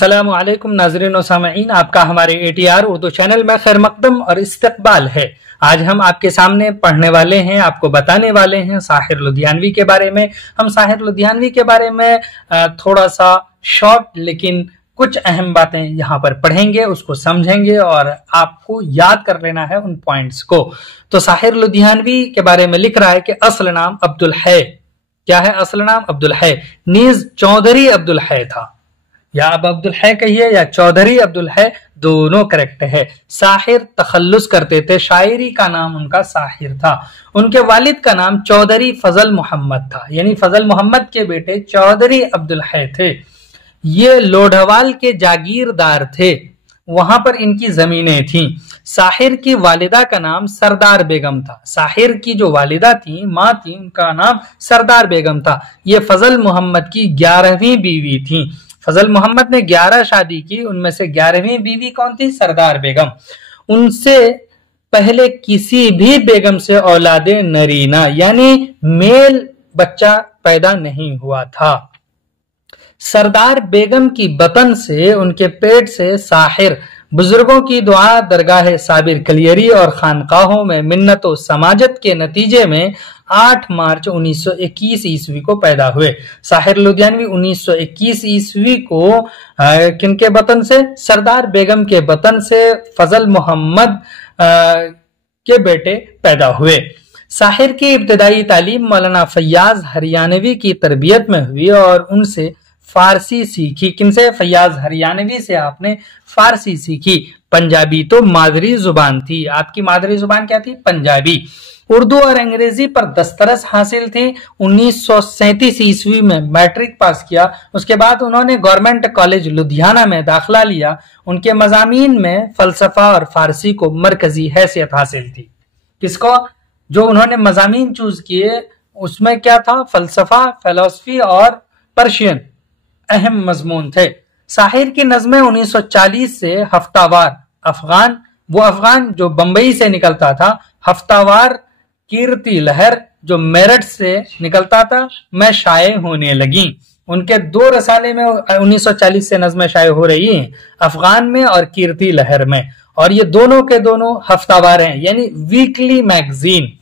अस्सलाम वालेकुम नाज़रीन और सामईन, आपका हमारे ATR उर्दू चैनल में खैर मकदम और इस्तकबाल है। आज हम आपके सामने पढ़ने वाले हैं, आपको बताने वाले हैं साहिर लुधियानवी के बारे में। हम साहिर लुधियानवी के बारे में थोड़ा सा शॉर्ट लेकिन कुछ अहम बातें यहाँ पर पढ़ेंगे, उसको समझेंगे और आपको याद कर लेना है उन पॉइंट्स को। तो साहिर लुधियानवी के बारे में लिख रहा है कि असल नाम अब्दुल है। क्या है असल नाम? अब्दुल है। नीज चौधरी अब्दुल है था, या अब अब्दुल है कहिए या चौधरी अब्दुल है, दोनों करेक्ट है। साहिर तखल्लुस करते थे, शायरी का नाम उनका साहिर था। उनके वालिद का नाम चौधरी फजल मोहम्मद था, यानी फजल मोहम्मद के बेटे चौधरी अब्दुल है थे। ये लोढ़वाल के जागीरदार थे, वहां पर इनकी जमीनें थीं। साहिर की वालिदा का नाम सरदार बेगम था। साहिर की जो वालिदा थी, माँ थी, उनका नाम सरदार बेगम था। ये फजल मोहम्मद की 11वीं बीवी थी। फजल मोहम्मद ने 11 शादी की, उनमें से 11वीं बीवी कौन थी? सरदार बेगम। उनसे पहले किसी भी बेगम से औलादे नरीना यानी मेल बच्चा पैदा नहीं हुआ था। सरदार बेगम की बतन से, उनके पेट से साहिर बुजुर्गों की दुआ, दरगाह साबिर कलियरी और खानकाहों में मिन्नत व समाजत के नतीजे में 8 मार्च 1921 ईस्वी को पैदा हुए। साहिर लुधियानवी 1921 ईस्वी को किनके बतन से? सरदार बेगम के बतन से फजल मोहम्मद के बेटे पैदा हुए। साहिर की इब्तदाई तालीम मौलाना फैयाज हरियाणवी की तरबियत में हुई और उनसे फारसी सीखी। किनसे? फैयाज हरियाणवी से आपने फारसी सीखी। पंजाबी तो मादरी जुबान थी। आपकी मादरी जुबान क्या थी? पंजाबी। उर्दू और अंग्रेजी पर दस्तरस हासिल थी। 1937 ईस्वी में मैट्रिक पास किया। उसके बाद उन्होंने गवर्नमेंट कॉलेज लुधियाना में दाखिला लिया। उनके मजामीन में फलसफा और फारसी को मरकजी हैसियत हासिल थी। किसको? जो उन्होंने मजामीन चूज किए उसमें क्या था? फलसफा, फिलॉसफी और पर्शियन अहम मजमून थे। साहिर की नज़में 1940 से हफ्तावार अफगान, वो अफगान जो बंबई से निकलता था, हफ्तावार कीर्ति लहर जो मेरठ से निकलता था, में शाये होने लगी। उनके 2 रसाले में 1940 से नज़में शाये हो रही हैं, अफगान में और कीर्ति लहर में, और ये दोनों के दोनों हफ्तावार हैं यानी वीकली मैगजीन।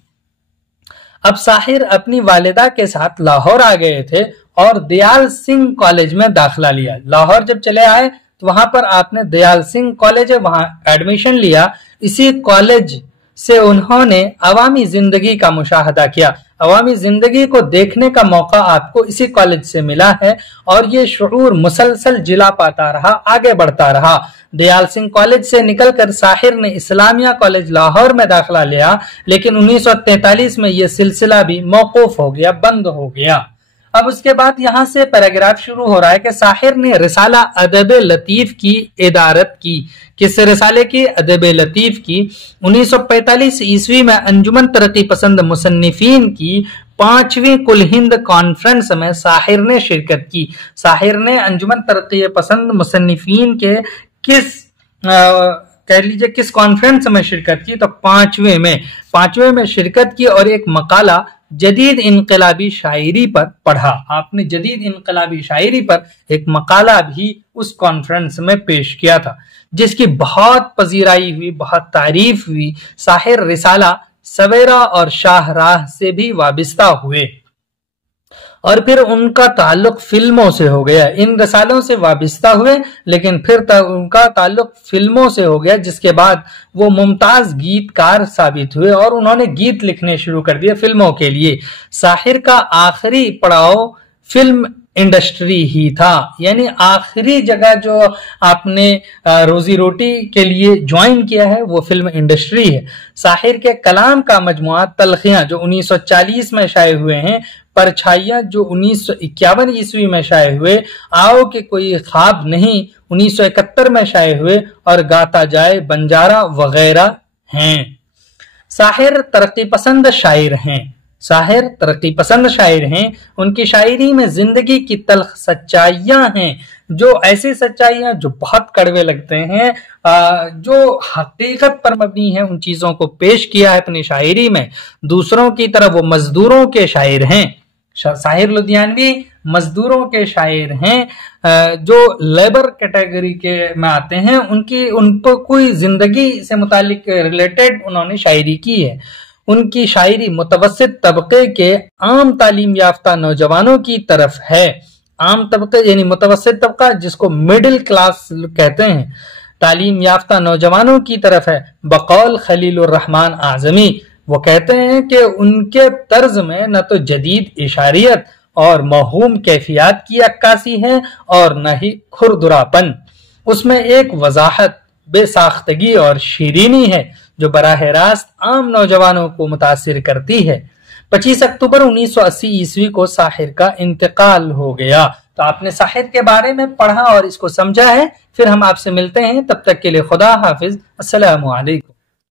अब साहिर अपनी वालिदा के साथ लाहौर आ गए थे और दयाल सिंह कॉलेज में दाखिला लिया। लाहौर जब चले आए तो वहां पर आपने दयाल सिंह कॉलेज है, वहां एडमिशन लिया। इसी कॉलेज से उन्होंने अवामी जिंदगी का मुशाहदा किया। अवामी जिंदगी को देखने का मौका आपको इसी कॉलेज से मिला है और ये शुऊर मुसलसल जिला पाता रहा, आगे बढ़ता रहा। दयाल सिंह कॉलेज से निकलकर साहिर ने इस्लामिया कॉलेज लाहौर में दाखिला लिया, लेकिन 1943 में यह सिलसिला भी मौकूफ हो गया, बंद हो गया। अब उसके बाद यहां से पैराग्राफ शुरू हो रहा है कि साहिर ने रिसाला अदब लतीफ की इदारत की। किस रिसाले की? अदब लतीफ की। 1945 ईस्वी में अंजुमन तरक्की पसंद मुसन्निफीन की 5वीं कुल हिंद कॉन्फ्रेंस में साहिर ने शिरकत की। साहिर ने अंजुमन तरक्की पसंद मुसन्निफीन के कह लीजिए किस कॉन्फ्रेंस में शिरकत की? तो 5वें में शिरकत की और एक मकाला जदीद इनकलाबी शायरी पर पढ़ा। आपने जदीद इनकलाबी शायरी पर एक मकाला भी उस कॉन्फ्रेंस में पेश किया था, जिसकी बहुत पजीराई हुई, बहुत तारीफ हुई। साहिर रिसाला सवेरा और शाहराह से भी वाबिस्ता हुए और फिर उनका ताल्लुक फिल्मों से हो गया। इन रसालों से वाबिस्ता हुए लेकिन फिर उनका ताल्लुक फिल्मों से हो गया, जिसके बाद वो मुमताज गीतकार साबित हुए और उन्होंने गीत लिखने शुरू कर दिए फिल्मों के लिए। साहिर का आखिरी पड़ाव फिल्म इंडस्ट्री ही था, यानी आखिरी जगह जो आपने रोजी रोटी के लिए ज्वाइन किया है वो फिल्म इंडस्ट्री है। साहिर के कलाम का मजमुआ तलखियां जो 1940 में शाये हुए हैं, परछाइयां जो 1951 ईस्वी में शाये हुए, आओ के कोई ख्वाब नहीं 1971 में शाये हुए, और गाता जाए बंजारा वगैरह हैं। साहिर तरक्की पसंद शायर हैं। साहिर तरक्की पसंद शायर हैं। उनकी शायरी में जिंदगी की तल्ख सच्चाइयां हैं, जो ऐसी सच्चाइयां जो बहुत कड़वे लगते हैं, जो हकीकत पर मबनी है, उन चीजों को पेश किया है अपनी शायरी में। दूसरों की तरह वो मजदूरों के शायर हैं। साहिर लुधियानवी مزدوروں کے شاعر ہیں، جو لیبر کیٹیگری کے میں آتے ہیں، ان پر کوئی زندگی سے متعلق ریلیٹڈ انہوں نے شاعری کی ہے۔ ان کی شاعری متوسط طبقے کے عام تعلیم یافتہ نوجوانوں کی طرف ہے۔ عام طبقے یعنی متوسط طبقہ جس کو مڈل کلاس کہتے ہیں، تعلیم یافتہ نوجوانوں کی طرف ہے۔ بقول خلیل الرحمن اعظمی، وہ کہتے ہیں کہ ان کے طرز میں نہ تو جدید اشاریت اور موہوم کیفیات کی عکاسی ہے اور نہ ہی کھردراپن، اس میں ایک وضاحت، بے ساختگی اور شیرینی ہے جو براہ راست عام نوجوانوں کو متاثر کرتی ہے۔ 25 اکتوبر 1980 عیسوی کو ساحر کا انتقال ہو گیا۔ تو آپ نے ساحر کے بارے میں پڑھا اور اس کو سمجھا ہے، پھر ہم آپ سے ملتے ہیں، تب تک کے لیے خدا حافظ، السلام علیکم۔